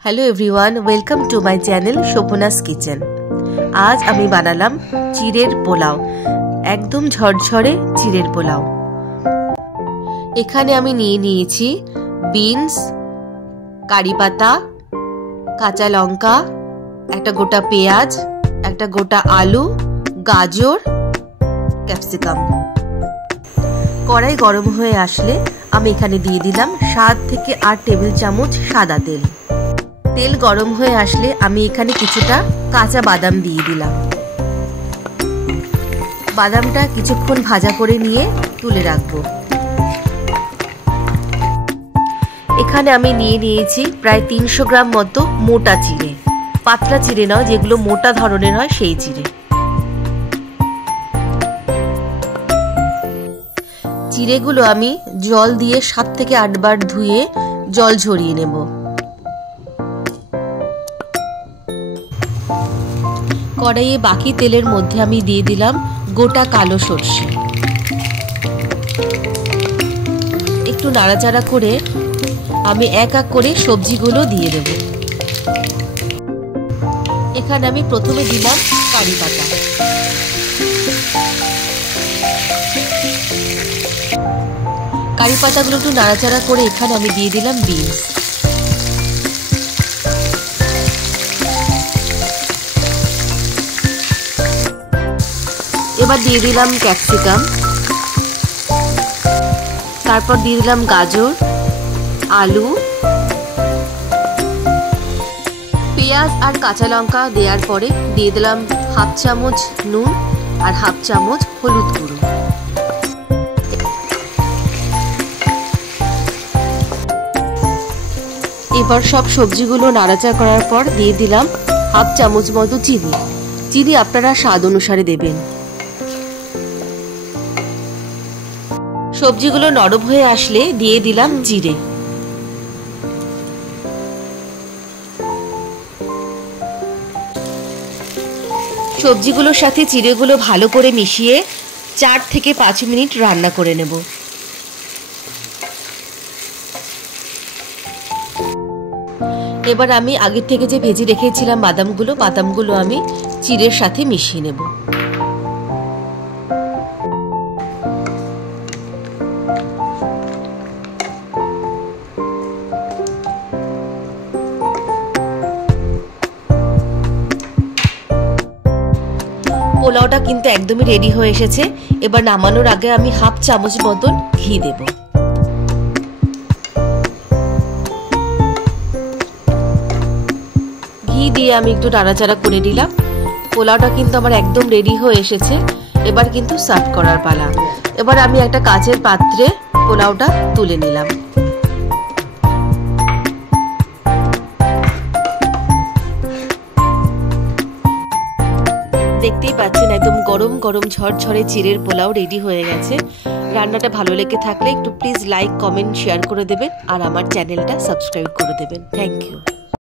Hello everyone, welcome to my channel Shobhana's kitchen. आज आमी बानालाम चिड़ेर पोलाव, एकदम झरझरे चिड़ेर पोलाव। एखाने आमी निये नियेछि बिन्स, कारि पाता, काँचा लंका, एकटा गोटा पेঁয়াজ, एकटा गोटा आलू, गाजर, ক্যাপসিকাম। कड़ाई गरम हয়ে আসলে আমি এখানে দিয়ে দিলাম 7 থেকে 8 টেবিল চামচ সাদা তেল। তেল গরম হয়ে আসলে আমি এখানে কিছুটা কাঁচা বাদাম দিয়ে দিলাম। বাদামটা কিছুক্ষণ ভাজা করে নিয়ে তুলে রাখবো। এখানে আমি নিয়ে নিয়েছি প্রায় 300 গ্রাম মতো মোটা চিড়ে, পাতলা চিড়ে নয়, যেগুলো মোটা ধরনের হয় সেই চিড়ে। চিড়েগুলো আমি জল দিয়ে 7 থেকে 8 বার ধুয়ে জল ঝরিয়ে নেব। কড়াইয়ে বাকি তেলের মধ্যে আমি দিয়ে দিলাম গোটা কালো সরষে। একটু নাড়াচাড়া করে আমি এক এক করে সবজিগুলো দিয়ে দেব। এখানে আমি প্রথমে দিলাম কারি পাতা, কারি পাতাগুলো একটু নাড়াচাড়া করে এখানে আমি দিয়ে দিলাম বিনস। এবার দিয়ে দিলাম ক্যাপসিকাম, তারপর দিয়ে দিলাম গাজর, আলু, পেঁয়াজ আর কাঁচা লঙ্কা দেওয়ার পরে দিয়ে দিলাম হাফ চামচ নুন আর হাফ চামচ হলুদ গুঁড়ো। এবার সব সবজিগুলো নাড়াচাড়া করার পর দিয়ে দিলাম হাফ চামচ মতো চিনি। চিনি আপনারা স্বাদ অনুসারে দেবেন। সবজিগুলো নরম হয়ে আসলে দিয়ে দিলাম জিরে। সবজিগুলোর সাথে চিড়েগুলো ভালো করে মিশিয়ে 4 থেকে 5 মিনিট রান্না করে নেব। এবার আমি আগে থেকে যে ভেজে রেখেছিলাম বাদামগুলো আমি চিড়ের সাথে মিশিয়ে নেব। পোলাওটা কিন্তু একদমই রেডি হয়ে এসেছে। এবার নামানোর আগে আমি হাফ চামচ মতন ঘি দেব। ঘি দিয়ে আমি একটু নাড়াচাড়া করে নিলাম। পোলাওটা কিন্তু আমার একদম রেডি হয়ে এসেছে। এবার কিন্তু সার্ভ করার পালা। এবার আমি একটা কাচের পাত্রে পোলাওটা তুলে নিলাম। দেখতেই পাচ্ছেন একদম গরম গরম ঝরঝরে চিড়ের পোলাও রেডি হয়ে গেছে। রান্নাটা ভালো লেগে থাকলে একটু প্লিজ লাইক, কমেন্ট, শেয়ার করে দেবেন আর আমার চ্যানেলটা সাবস্ক্রাইব করে দেবেন। Thank you.